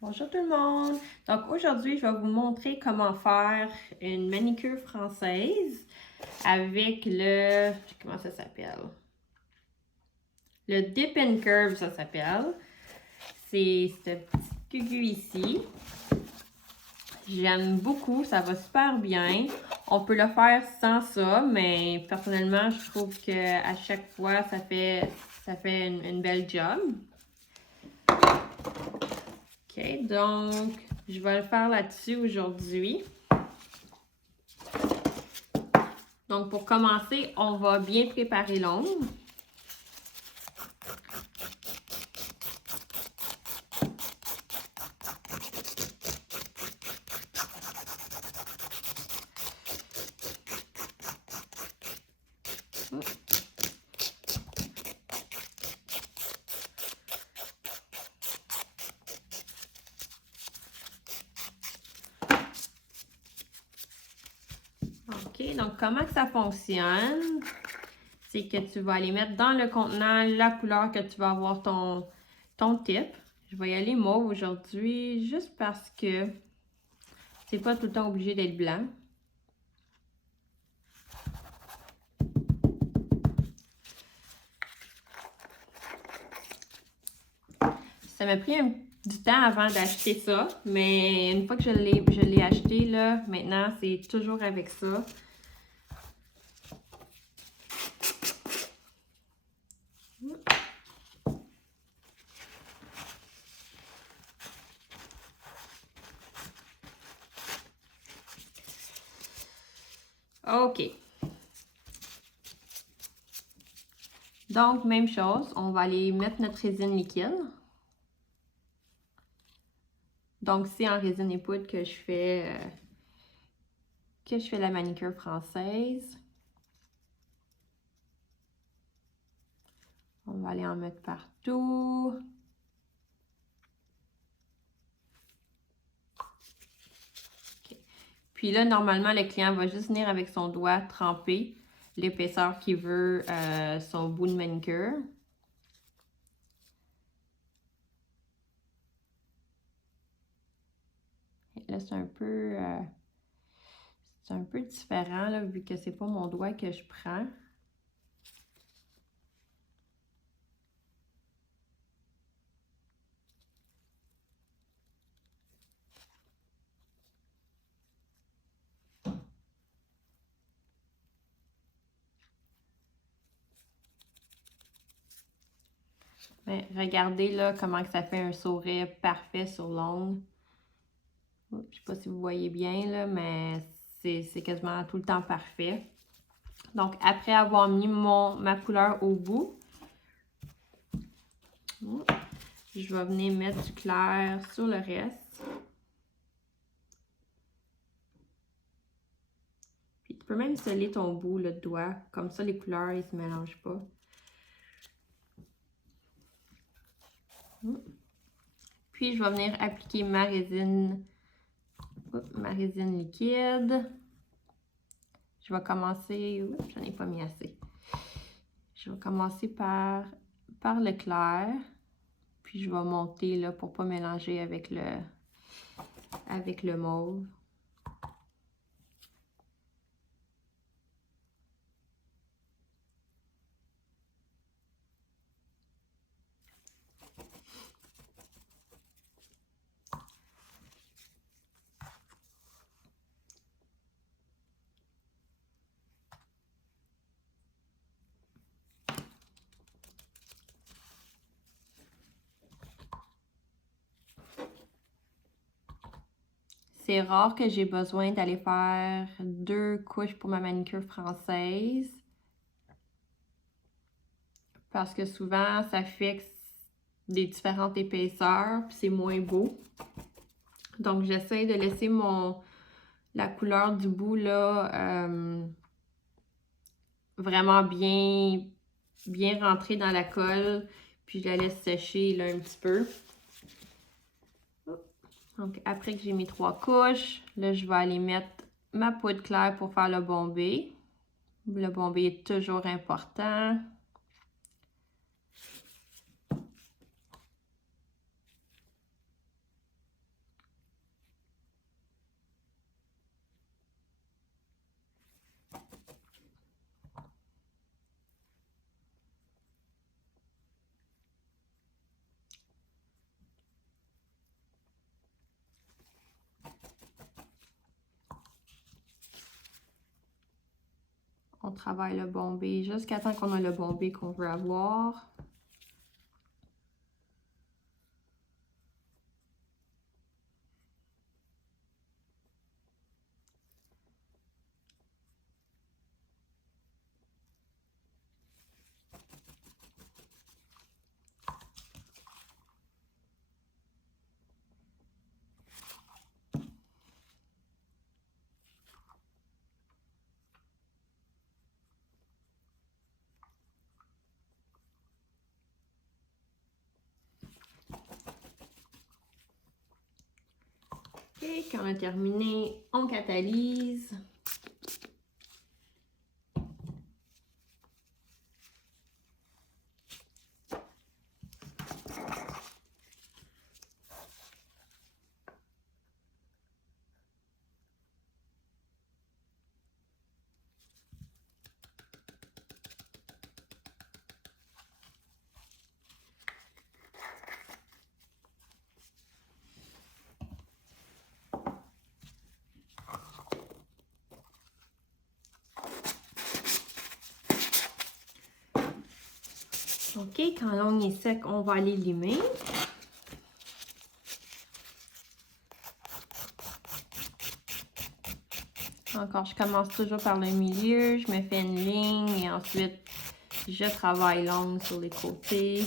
Bonjour tout le monde! Donc aujourd'hui, je vais vous montrer comment faire une manicure française avec comment ça s'appelle? Le Dip and Curve, ça s'appelle. C'est ce petit cucu ici. J'aime beaucoup, ça va super bien. On peut le faire sans ça, mais personnellement, je trouve qu'à chaque fois, ça fait une belle job. OK, donc je vais le faire là-dessus aujourd'hui. Donc, pour commencer, on va bien préparer l'ongle. OK, donc comment que ça fonctionne? C'est que tu vas aller mettre dans le contenant la couleur que tu vas avoir ton tip. Je vais y aller mauve aujourd'hui, juste parce que c'est pas tout le temps obligé d'être blanc. Ça m'a pris du temps avant d'acheter ça, mais une fois que je l'ai acheté, là, maintenant, c'est toujours avec ça. OK. Donc, même chose, on va aller mettre notre résine liquide. Donc, c'est en résine et poudre que je fais la manicure française. On va aller en mettre partout. Okay. Puis là, normalement, le client va juste venir avec son doigt tremper l'épaisseur qu'il veut, son bout de manicure. Et là, c'est un peu différent, là, vu que c'est pas mon doigt que je prends. Mais regardez là comment que ça fait un sourire parfait sur l'ongle. Je ne sais pas si vous voyez bien là, mais c'est quasiment tout le temps parfait. Donc après avoir mis ma couleur au bout, je vais venir mettre du clair sur le reste. Puis tu peux même sceller ton bout là, de doigt, comme ça les couleurs ils se mélangent pas. Puis je vais venir appliquer ma résine liquide. Je vais commencer, j'en ai pas mis assez. Je vais commencer par le clair, puis je vais monter là pour pas mélanger avec le mauve. C'est rare que j'ai besoin d'aller faire 2 couches pour ma manicure française. Parce que souvent, ça fait des différentes épaisseurs, puis c'est moins beau. Donc, j'essaie de laisser la couleur du bout, là, vraiment bien rentrer dans la colle. Puis, je la laisse sécher, là, un petit peu. Donc, après que j'ai mis 3 couches, là, je vais aller mettre ma poudre claire pour faire le bombé. Le bombé est toujours important. travaille le bombé jusqu'à temps qu'on a le bombé qu'on veut avoir. Et quand on a terminé, on catalyse. OK, quand l'ongle est sec, on va aller limer. Encore, je commence toujours par le milieu, je me fais une ligne et ensuite je travaille l'ongle sur les côtés.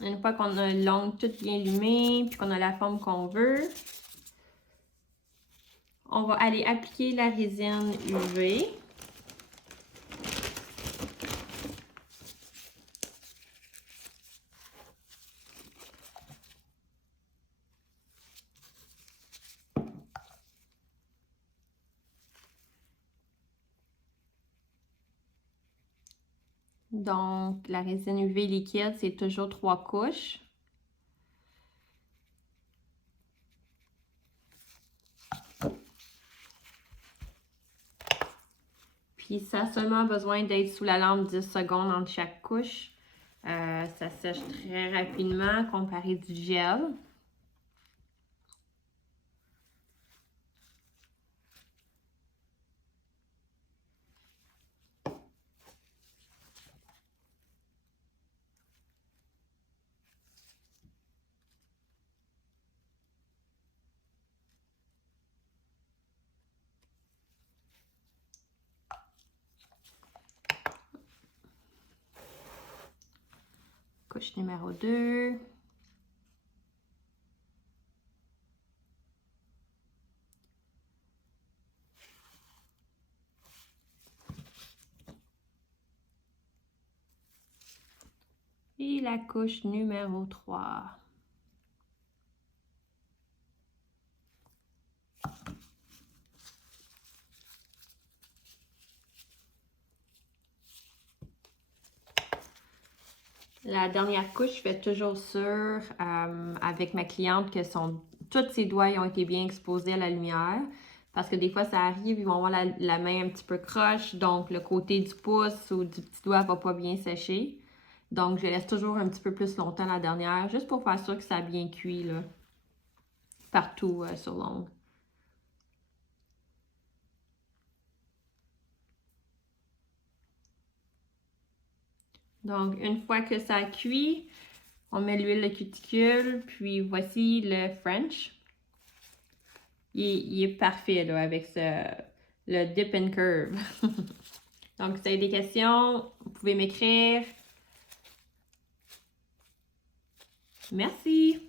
Une fois qu'on a l'ongle tout bien limé, puis qu'on a la forme qu'on veut, on va aller appliquer la résine UV. Donc, la résine UV liquide, c'est toujours 3 couches. Puis, ça a seulement besoin d'être sous la lampe 10 secondes entre chaque couche. Ça sèche très rapidement comparé du gel. Couche numéro 2. Et la couche numéro 3. La dernière couche, je fais toujours sûr avec ma cliente que tous ses doigts ont été bien exposés à la lumière. Parce que des fois, ça arrive, ils vont avoir la main un petit peu croche, donc le côté du pouce ou du petit doigt va pas bien sécher. Donc, je laisse toujours un petit peu plus longtemps la dernière, juste pour faire sûr que ça a bien cuit là, partout sur l'ongle. Donc, une fois que ça a cuit, on met l'huile de cuticule, puis voici le French. Il est parfait là, avec le dip and curve. Donc, si vous avez des questions, vous pouvez m'écrire. Merci!